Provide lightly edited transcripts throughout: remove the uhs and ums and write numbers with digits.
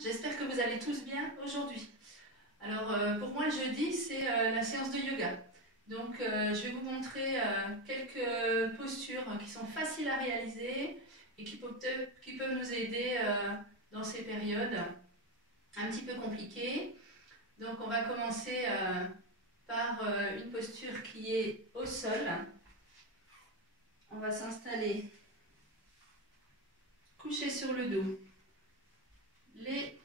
J'espère que vous allez tous bien aujourd'hui. Alors pour moi le jeudi c'est la séance de yoga. Donc je vais vous montrer quelques postures qui sont faciles à réaliser et qui peuvent nous aider dans ces périodes un petit peu compliquées. Donc on va commencer par une posture qui est au sol. On va s'installer couché sur le dos, les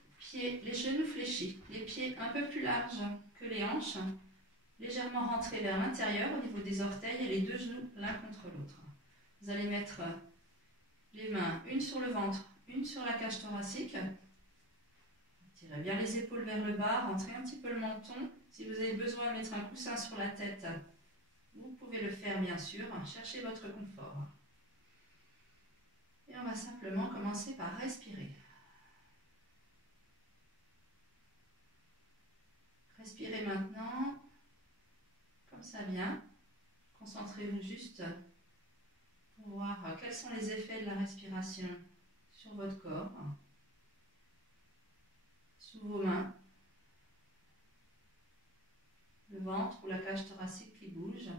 genoux fléchis, les pieds un peu plus larges que les hanches, légèrement rentrés vers l'intérieur au niveau des orteils et les deux genoux l'un contre l'autre. Vous allez mettre les mains, une sur le ventre, une sur la cage thoracique. Tirez bien les épaules vers le bas, rentrez un petit peu le menton. Si vous avez besoin de mettre un coussin sur la tête, vous pouvez le faire bien sûr. Cherchez votre confort. Et on va simplement commencer par respirer. Respirez maintenant, comme ça bien. Concentrez-vous juste pour voir quels sont les effets de la respiration sur votre corps, sous vos mains, le ventre ou la cage thoracique qui bouge.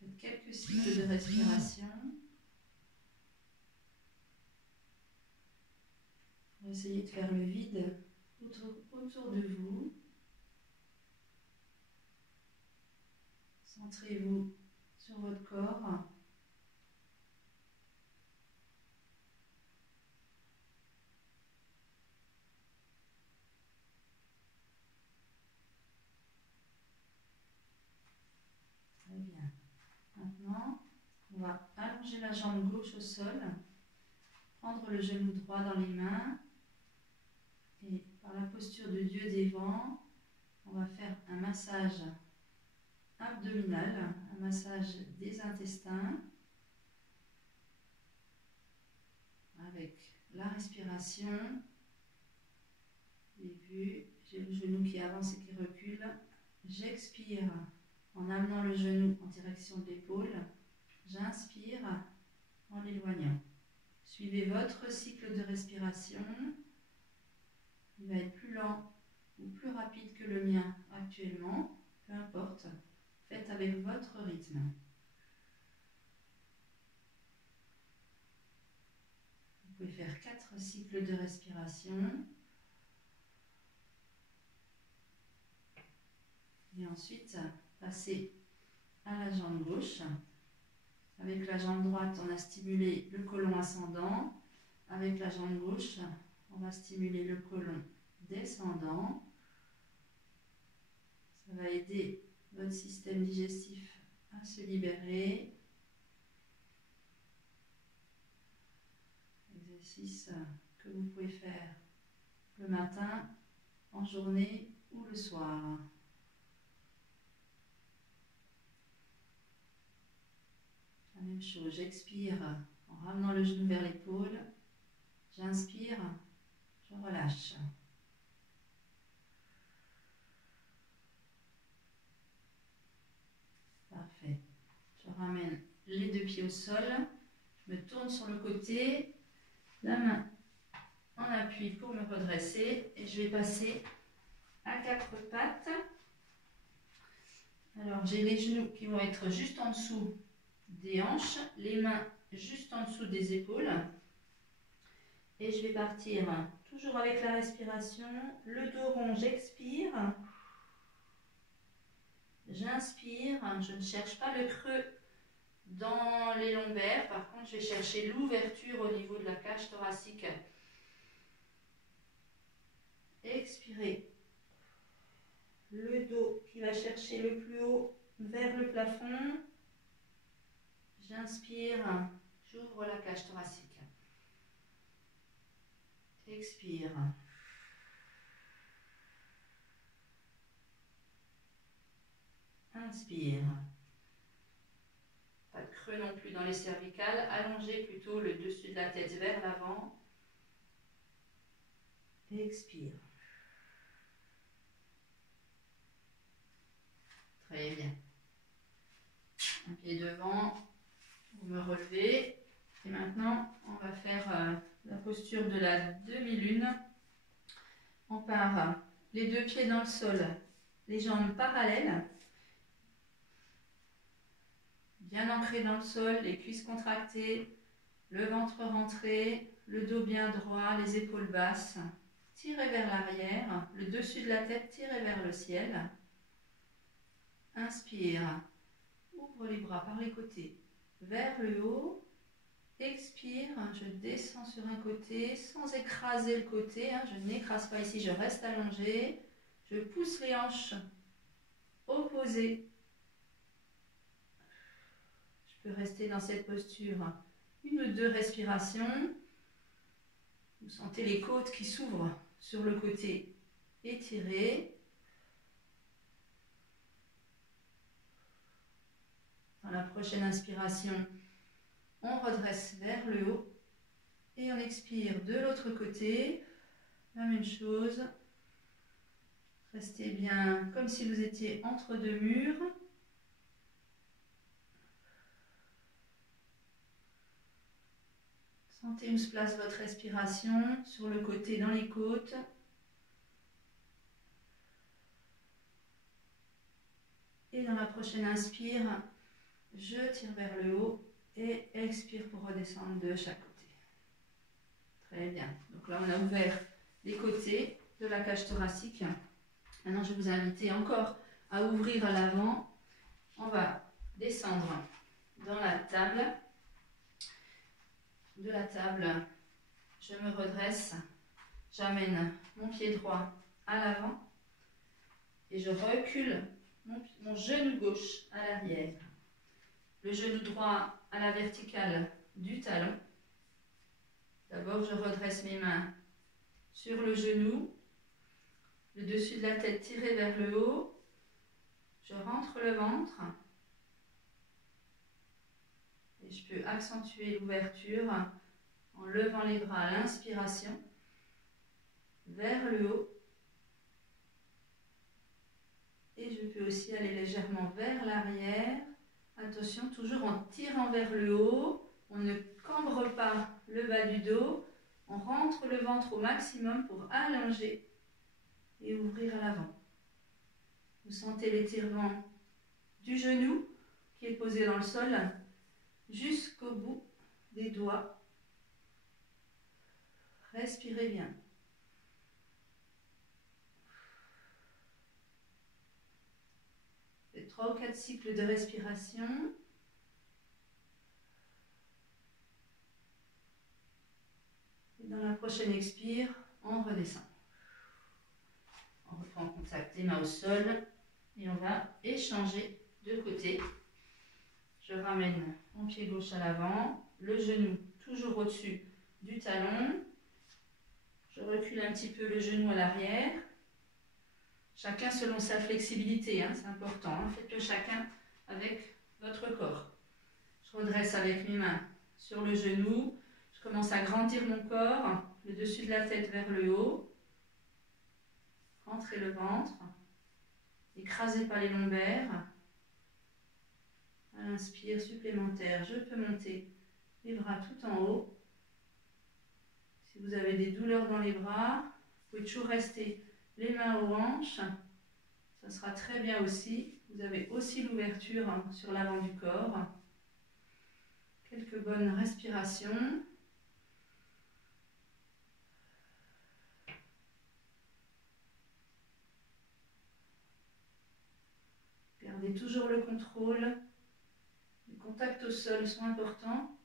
Faites quelques cycles de respiration. Pour essayer de faire le vide autour de vous. Centrez-vous sur votre corps. Très bien. Maintenant, on va allonger la jambe gauche au sol, prendre le genou droit dans les mains et par la posture de Dieu des vents, on va faire un massage abdominal, un massage des intestins avec la respiration. Début, j'ai le genou qui avance et qui recule. J'expire en amenant le genou en direction de l'épaule. J'inspire en l'éloignant. Suivez votre cycle de respiration. Il va être plus lent ou plus rapide que le mien actuellement, peu importe. Faites avec votre rythme. Vous pouvez faire 4 cycles de respiration. Et ensuite, passer à la jambe gauche. Avec la jambe droite, on a stimulé le côlon ascendant. Avec la jambe gauche, on va stimuler le côlon descendant. Ça va aider votre système digestif à se libérer. Exercice que vous pouvez faire le matin, en journée ou le soir. La même chose, j'expire en ramenant le genou vers l'épaule. J'inspire, je relâche. Parfait. Je ramène les deux pieds au sol. Je me tourne sur le côté. La main en appui pour me redresser. Et je vais passer à 4 pattes. Alors, j'ai les genoux qui vont être juste en dessous des hanches. Les mains juste en dessous des épaules. Et je vais partir toujours avec la respiration. Le dos rond, j'expire. J'inspire, je ne cherche pas le creux dans les lombaires, par contre je vais chercher l'ouverture au niveau de la cage thoracique. Expirez, le dos qui va chercher le plus haut vers le plafond. J'inspire, j'ouvre la cage thoracique. Expire. Inspire. Pas de creux non plus dans les cervicales. Allongez plutôt le dessus de la tête vers l'avant. Expire. Très bien. Un pied devant, vous me relevez. Et maintenant, on va faire la posture de la demi-lune. On part les deux pieds dans le sol, les jambes parallèles. Bien ancré dans le sol, les cuisses contractées, le ventre rentré, le dos bien droit, les épaules basses. Tirez vers l'arrière, le dessus de la tête tiré vers le ciel. Inspire, ouvre les bras par les côtés vers le haut. Expire, je descends sur un côté sans écraser le côté, je n'écrase pas ici, je reste allongé. Je pousse les hanches opposées. Je peux rester dans cette posture une ou deux respirations. Vous sentez les côtes qui s'ouvrent sur le côté étiré. Dans la prochaine inspiration, on redresse vers le haut et on expire de l'autre côté. La même chose. Restez bien comme si vous étiez entre deux murs. Sentez où se place votre respiration sur le côté, dans les côtes. Et dans la prochaine inspire, je tire vers le haut et expire pour redescendre de chaque côté. Très bien. Donc là, on a ouvert les côtés de la cage thoracique. Maintenant, je vais vous inviter encore à ouvrir à l'avant. On va descendre dans la table. De la table, je me redresse, j'amène mon pied droit à l'avant et je recule mon genou gauche à l'arrière. Le genou droit à la verticale du talon. D'abord, je redresse mes mains sur le genou, le dessus de la tête tiré vers le haut. Je rentre le ventre. Et je peux accentuer l'ouverture en levant les bras à l'inspiration vers le haut. Et je peux aussi aller légèrement vers l'arrière. Attention, toujours en tirant vers le haut. On ne cambre pas le bas du dos. On rentre le ventre au maximum pour allonger et ouvrir à l'avant. Vous sentez l'étirement du genou qui est posé dans le sol jusqu'au bout des doigts. Respirez bien. Faites 3 ou 4 cycles de respiration. Et dans la prochaine expire, on redescend. On reprend contact des mains au sol et on va échanger de côté. Je ramène mon pied gauche à l'avant, le genou toujours au-dessus du talon. Je recule un petit peu le genou à l'arrière. Chacun selon sa flexibilité, c'est important. Faites-le chacun avec votre corps. Je redresse avec mes mains sur le genou. Je commence à grandir mon corps, le dessus de la tête vers le haut. Rentrez le ventre. Écrasez pas les lombaires. À l'inspire supplémentaire, je peux monter les bras tout en haut. Si vous avez des douleurs dans les bras, vous pouvez toujours rester les mains aux hanches. Ça sera très bien aussi. Vous avez aussi l'ouverture sur l'avant du corps. Quelques bonnes respirations. Gardez toujours le contrôle. Les contacts au sol sont importants.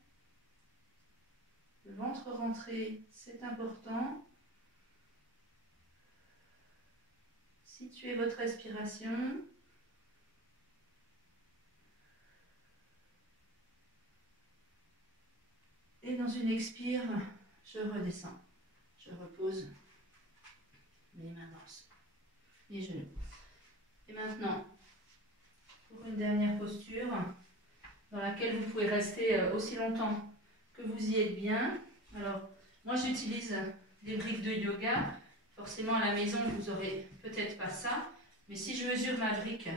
Le ventre rentré, c'est important. Situez votre respiration. Et dans une expire, je redescends. Je repose mes mains dans le sol, les genoux. Et maintenant, pour une dernière posture, dans laquelle vous pouvez rester aussi longtemps que vous y êtes bien. Alors, moi j'utilise des briques de yoga. Forcément, à la maison, vous n'aurez peut-être pas ça. Mais si je mesure ma brique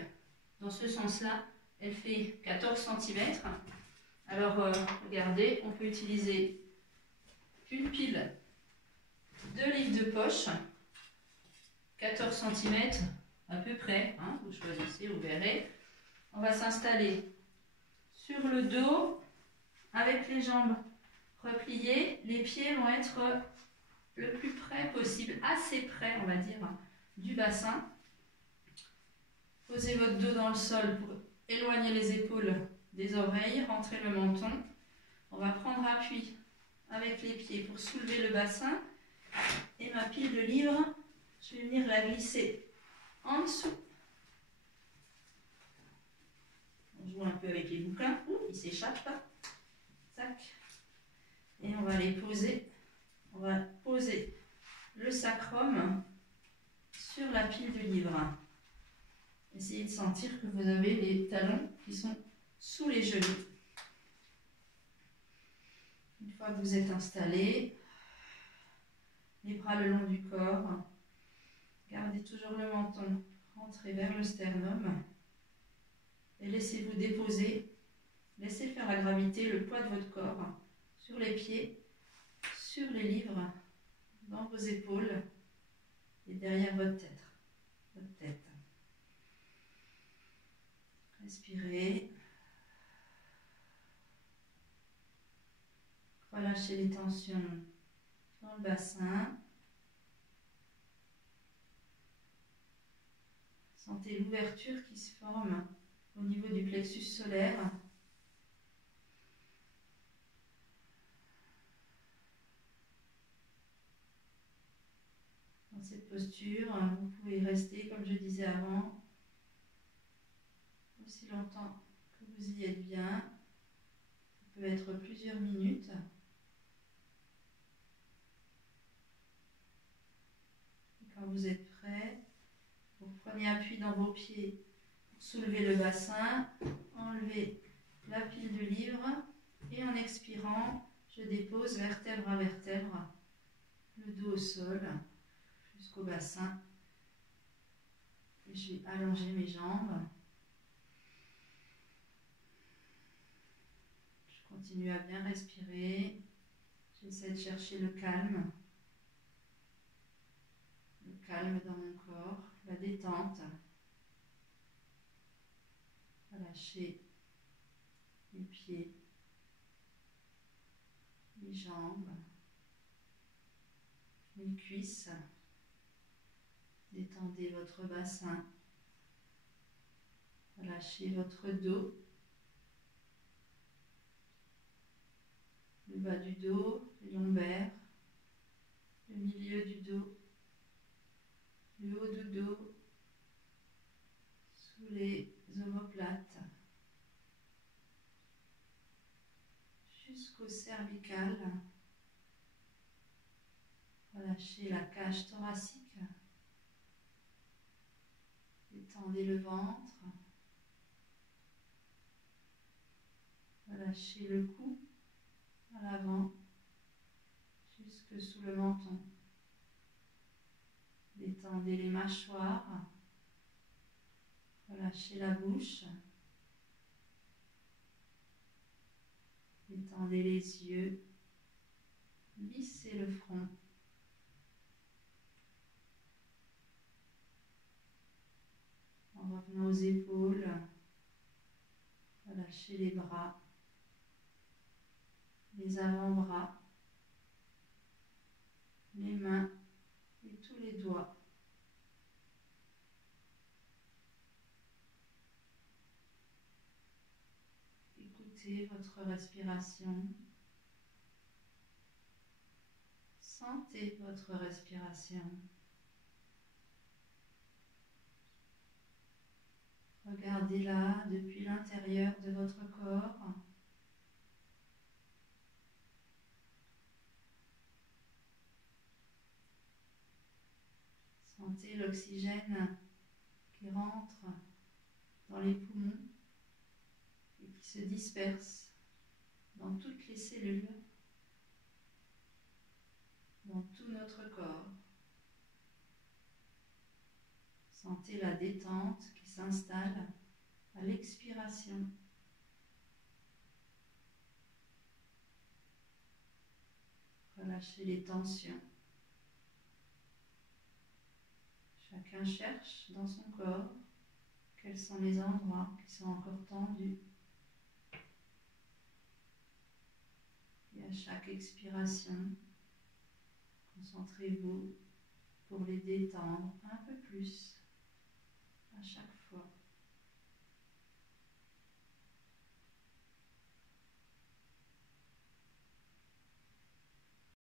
dans ce sens-là, elle fait 14 cm. Alors, regardez, on peut utiliser une pile de livres de poche, 14 cm à peu près, hein, vous choisissez, vous verrez. On va s'installer sur le dos avec les jambes repliées. Les pieds vont être le plus près possible, assez près, on va dire, du bassin. Posez votre dos dans le sol pour éloigner les épaules des oreilles, rentrez le menton. On va prendre appui avec les pieds pour soulever le bassin. Et ma pile de livres, je vais venir la glisser en dessous. On joue un peu avec les bouquins. Ouh, ils s'échappent là. Tac. Et on va les poser. On va poser le sacrum sur la pile de livres. Essayez de sentir que vous avez les talons qui sont sous les genoux. Une fois que vous êtes installé, les bras le long du corps, gardez toujours le menton rentré vers le sternum et laissez-vous déposer, laissez faire la gravité, le poids de votre corps sur les pieds, sur les livres, dans vos épaules et derrière votre tête. Respirez. Relâchez les tensions dans le bassin. Sentez l'ouverture qui se forme au niveau du plexus solaire. Dans cette posture, vous pouvez rester, comme je disais avant, aussi longtemps que vous y êtes bien. Ça peut être plusieurs minutes. Et quand vous êtes prêt, vous prenez appui dans vos pieds pour soulever le bassin, enlevez la pile de livres et en expirant, je dépose vertèbre à vertèbre, le dos au sol jusqu'au bassin. Et je vais allonger mes jambes. Je continue à bien respirer. J'essaie de chercher le calme. Le calme dans mon corps, la détente. Relâcher les pieds, les jambes, les cuisses. Détendez votre bassin. Relâchez votre dos. Le bas du dos, les lombaires, le milieu du dos, le haut du dos, sous les omoplates, jusqu'au cervical. Relâchez la cage thoracique. Détendez le ventre. Relâchez le cou à l'avant, jusque sous le menton. Détendez les mâchoires. Relâchez la bouche. Détendez les yeux. Lissez le front. En revenant aux épaules, relâchez les bras, les avant-bras, les mains et tous les doigts. Écoutez votre respiration. Sentez votre respiration. Regardez-la depuis l'intérieur de votre corps. Sentez l'oxygène qui rentre dans les poumons et qui se disperse dans toutes les cellules, dans tout notre corps. Sentez la détente qui s'installe À l'expiration, relâchez les tensions. Chacun cherche dans son corps quels sont les endroits qui sont encore tendus. Et à chaque expiration, concentrez-vous pour les détendre un peu plus.